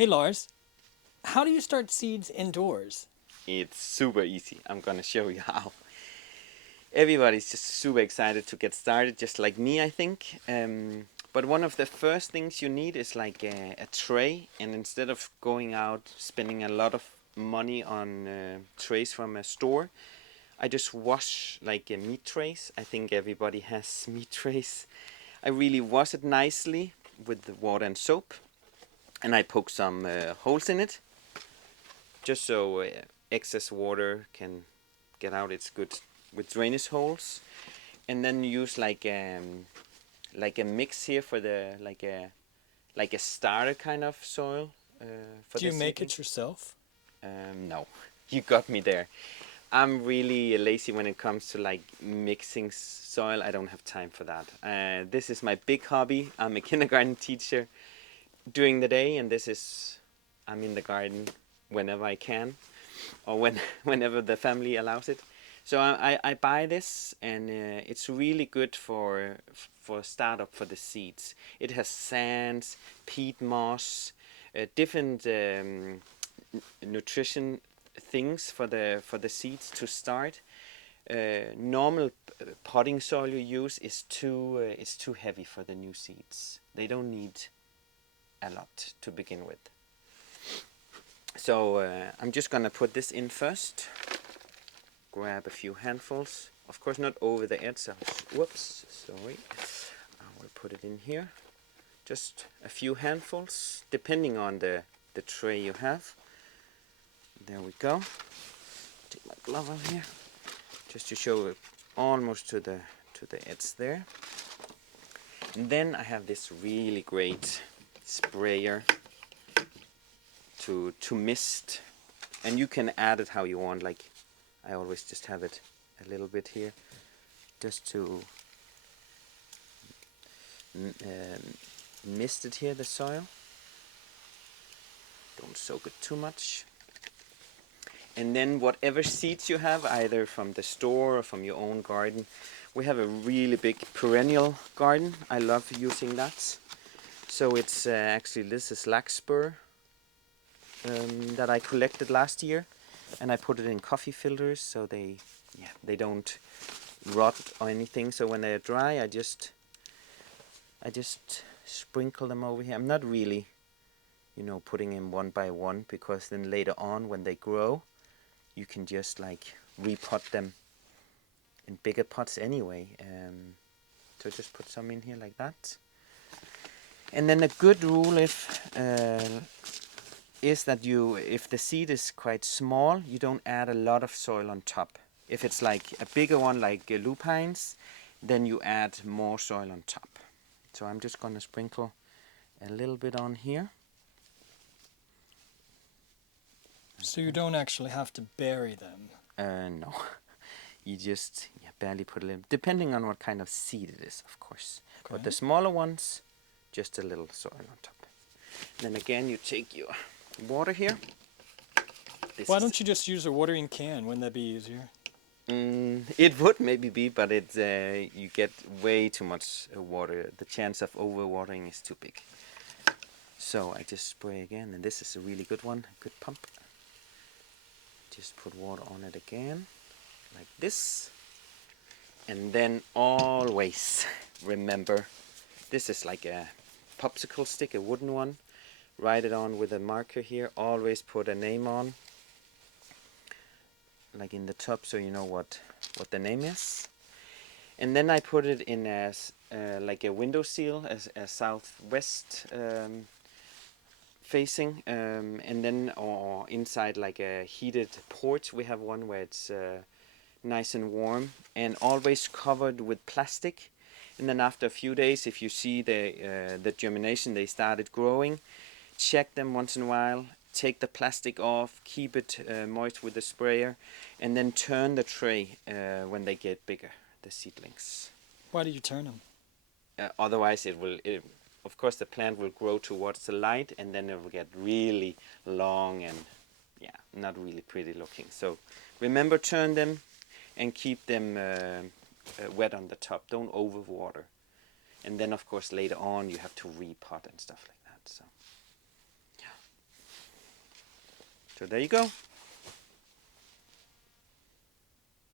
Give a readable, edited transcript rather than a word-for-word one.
Hey Lars, how do you start seeds indoors? It's super easy. I'm gonna show you how. Everybody's just super excited to get started, just like me, I think. But one of the first things you need is like a tray, and instead of going out spending a lot of money on trays from a store, I just wash like meat trays. I think everybody has meat trays. I really wash it nicely with the water and soap, and I poke some holes in it, just so excess water can get out. It's good with drainage holes, and then use like a mix here for the like a starter kind of soil for Do the you make seedling. it yourself? No, you got me there. I'm really lazy when it comes to like mixing soil. I don't have time for that. This is my big hobby. I'm a kindergarten teacher during the day, and this is I'm in the garden whenever I can, or whenever the family allows it. So I buy this, and it's really good for startup for the seeds. It has sands, peat moss, different nutrition things for the seeds to start. Normal potting soil you use is too heavy for the new seeds. They don't need a lot to begin with. So I'm just gonna put this in first. Grab a few handfuls. Of course, not over the edge. Whoops, sorry. I will put it in here. Just a few handfuls, depending on the tray you have. There we go. Take my glove off here, just to show it almost to the edge there. And then I have this really great sprayer to mist, and you can add it how you want. Like I always just have it a little bit here, just to mist it here, the soil. Don't soak it too much. And then whatever seeds you have, either from the store or from your own garden. We have a really big perennial garden. I love using that. So it's actually, this is larkspur that I collected last year, and I put it in coffee filters so they don't rot or anything. So when they're dry, I just sprinkle them over here. I'm not really, putting in one by one, because then later on when they grow, you can just like repot them in bigger pots anyway. So just put some in here like that. And then a good rule is that if the seed is quite small, you don't add a lot of soil on top. If it's like a bigger one like lupines, then you add more soil on top. So I'm just going to sprinkle a little bit on here. So you don't actually have to bury them. No, you just barely put a little, depending on what kind of seed it is, of course. Okay. But the smaller ones, just a little soil on top. Then again, you take your water here. Why don't you just use a watering can? Wouldn't that be easier? It would maybe be, but you get way too much water. The chance of overwatering is too big. So I just spray again, and this is a really good one, a good pump. Just put water on it again, like this. And then always remember, this is like a popsicle stick, a wooden one. Write it on with a marker here. Always put a name on, like in the top, so you know what the name is. And then I put it in as like a window seal, as a southwest facing, and then or inside like a heated porch. We have one where it's nice and warm, and always covered with plastic. And then after a few days, if you see the germination, they started growing, check them once in a while. Take the plastic off, keep it moist with the sprayer, and then turn the tray when they get bigger, the seedlings. Why do you turn them? Otherwise, of course, the plant will grow towards the light, and then it will get really long and not really pretty looking. So remember, turn them and keep them wet on the top. Don't overwater. And then, of course, later on you have to repot and stuff like that. So So there you go.